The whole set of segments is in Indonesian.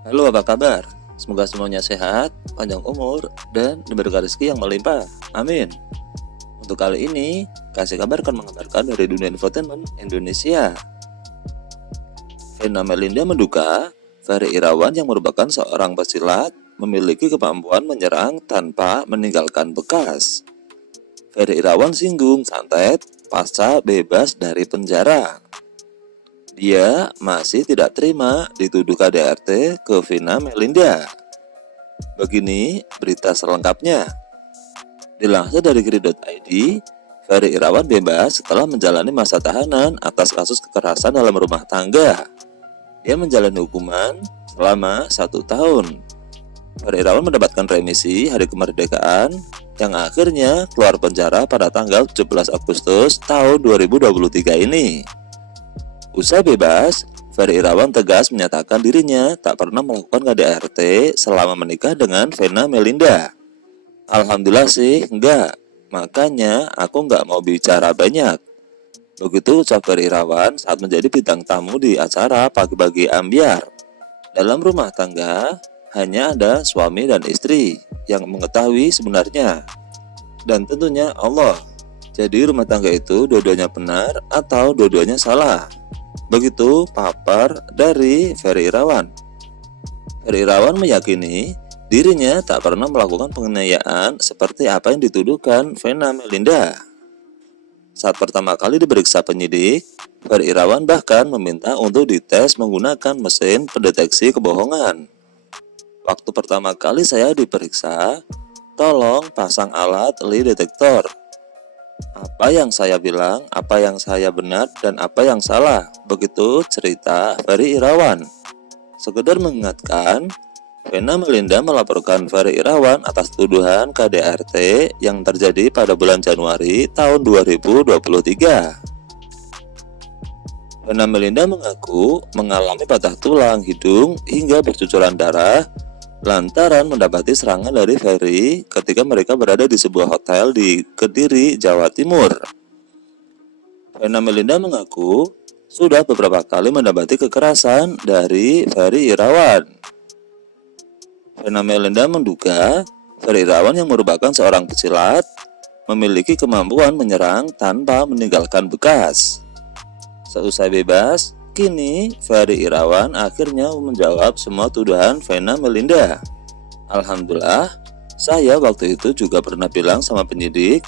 Halo, apa kabar? Semoga semuanya sehat, panjang umur, dan diberikan rezeki yang melimpah. Amin. Untuk kali ini, kasih kabar akan mengabarkan dari dunia infotainment Indonesia. Vena Melinda menduga Ferry Irawan yang merupakan seorang pesilat memiliki kemampuan menyerang tanpa meninggalkan bekas. Ferry Irawan singgung santet pasca bebas dari penjara. Dia masih tidak terima dituduh KDRT ke Vena Melinda. Begini berita selengkapnya. Dilansir dari Grid.id, Ferry Irawan bebas setelah menjalani masa tahanan atas kasus kekerasan dalam rumah tangga. Dia menjalani hukuman selama 1 tahun. Ferry Irawan mendapatkan remisi hari kemerdekaan yang akhirnya keluar penjara pada tanggal 17 Agustus tahun 2023 ini. Usai bebas, Ferry Irawan tegas menyatakan dirinya tak pernah melakukan KDRT selama menikah dengan Vena Melinda. Alhamdulillah sih, enggak. Makanya aku enggak mau bicara banyak. Begitu ucap Ferry Irawan saat menjadi bintang tamu di acara Pagi-Pagi Ambyar. Dalam rumah tangga, hanya ada suami dan istri yang mengetahui sebenarnya. Dan tentunya Allah. Jadi rumah tangga itu dua-duanya benar atau dua-duanya salah. Begitu paper dari Ferry Irawan. Ferry Irawan meyakini dirinya tak pernah melakukan penganiayaan seperti apa yang dituduhkan Vena Melinda. Saat pertama kali diperiksa penyidik, Ferry Irawan bahkan meminta untuk dites menggunakan mesin pendeteksi kebohongan. Waktu pertama kali saya diperiksa, tolong pasang alat lie detektor. Apa yang saya bilang, apa yang saya benar, dan apa yang salah. Begitu cerita Ferry Irawan. Sekedar mengingatkan, Vena Melinda melaporkan Ferry Irawan atas tuduhan KDRT yang terjadi pada bulan Januari tahun 2023. Vena Melinda mengaku mengalami patah tulang hidung hingga bercucuran darah lantaran mendapati serangan dari Ferry ketika mereka berada di sebuah hotel di Kediri, Jawa Timur. Vena Melinda mengaku sudah beberapa kali mendapati kekerasan dari Ferry Irawan. Vena Melinda menduga Ferry Irawan yang merupakan seorang pesilat memiliki kemampuan menyerang tanpa meninggalkan bekas. Seusai bebas, kini Ferry Irawan akhirnya menjawab semua tuduhan Vena Melinda. Alhamdulillah, saya waktu itu juga pernah bilang sama penyidik,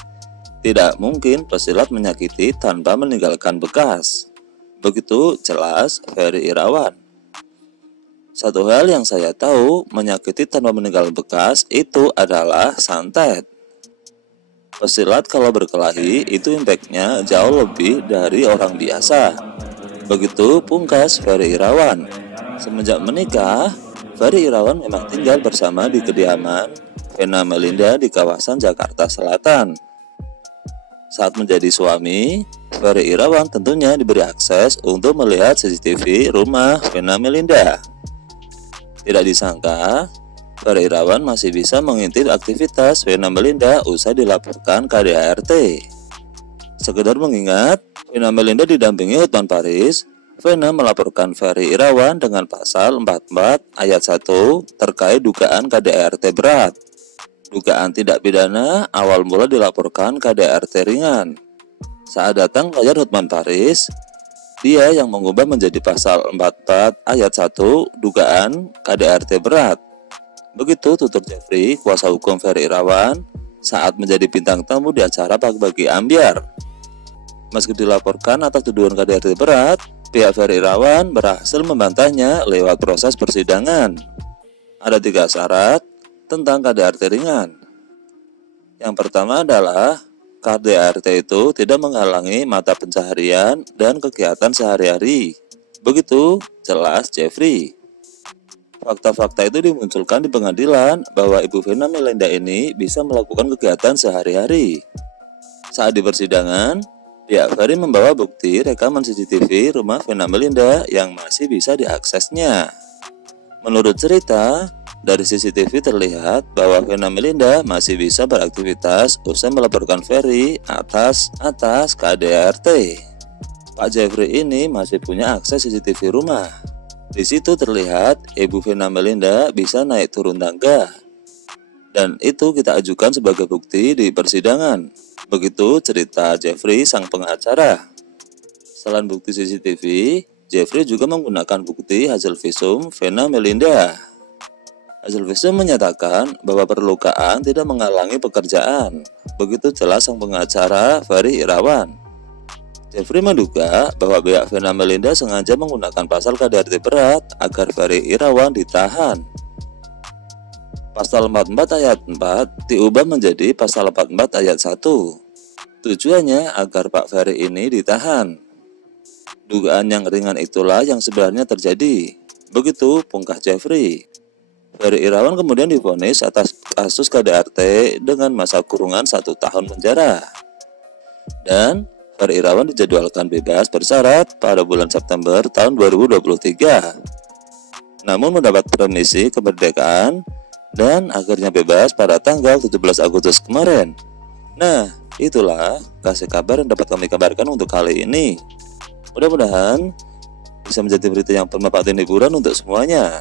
tidak mungkin pesilat menyakiti tanpa meninggalkan bekas. Begitu jelas Ferry Irawan. Satu hal yang saya tahu, menyakiti tanpa meninggalkan bekas itu adalah santet. Pesilat kalau berkelahi itu impactnya jauh lebih dari orang biasa. Begitu pungkas Ferry Irawan. Semenjak menikah, Ferry Irawan memang tinggal bersama di kediaman Vena Melinda di kawasan Jakarta Selatan. Saat menjadi suami, Ferry Irawan tentunya diberi akses untuk melihat CCTV rumah Vena Melinda. Tidak disangka, Ferry Irawan masih bisa mengintip aktivitas Vena Melinda usai dilaporkan KDRT. Sekedar mengingat, Vena Melinda didampingi Hotman Paris. Vena melaporkan Ferry Irawan dengan pasal 44 ayat 1 terkait dugaan KDRT berat. Dugaan tindak pidana awal mula dilaporkan KDRT ringan. Saat datang layar Hotman Paris, dia yang mengubah menjadi pasal 44 ayat 1 dugaan KDRT berat. Begitu tutur Jeffrey, kuasa hukum Ferry Irawan, saat menjadi bintang tamu di acara Pagi-Pagi Ambyar. Meski dilaporkan atas tuduhan KDRT berat, pihak Ferry Irawan berhasil membantahnya lewat proses persidangan. Ada 3 syarat tentang KDRT ringan. Yang pertama adalah KDRT itu tidak menghalangi mata pencaharian dan kegiatan sehari-hari. Begitu jelas Jeffrey. Fakta-fakta itu dimunculkan di pengadilan bahwa Ibu Vena Melinda ini bisa melakukan kegiatan sehari-hari. Saat di persidangan, pihak Ferry membawa bukti rekaman CCTV rumah Vena Melinda yang masih bisa diaksesnya. Menurut cerita, dari CCTV terlihat bahwa Vena Melinda masih bisa beraktivitas usai melaporkan Ferry atas KDRT. Pak Jeffrey ini masih punya akses CCTV rumah. Di situ terlihat Ibu Vena Melinda bisa naik turun tangga. Dan itu kita ajukan sebagai bukti di persidangan. Begitu cerita Jeffrey sang pengacara. Selain bukti CCTV, Jeffrey juga menggunakan bukti hasil visum Vena Melinda. Hasil visum menyatakan bahwa perlukaan tidak menghalangi pekerjaan. Begitu jelas sang pengacara Ferry Irawan. Jeffrey menduga bahwa pihak Vena Melinda sengaja menggunakan pasal KDRT berat agar Ferry Irawan ditahan. Pasal 44 ayat 4 diubah menjadi pasal 44 ayat 1. Tujuannya agar Pak Ferry ini ditahan. Dugaan yang ringan itulah yang sebenarnya terjadi. Begitu pungkas Jeffrey. Ferry Irawan kemudian divonis atas kasus KDRT dengan masa kurungan 1 tahun penjara. Dan Ferry Irawan dijadwalkan bebas bersyarat pada bulan September tahun 2023. Namun mendapat remisi kemerdekaan dan akhirnya bebas pada tanggal 17 Agustus kemarin. Nah, itulah kasih kabar yang dapat kami kabarkan untuk kali ini. Mudah-mudahan bisa menjadi berita yang bermanfaat dan hiburan untuk semuanya.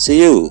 See you.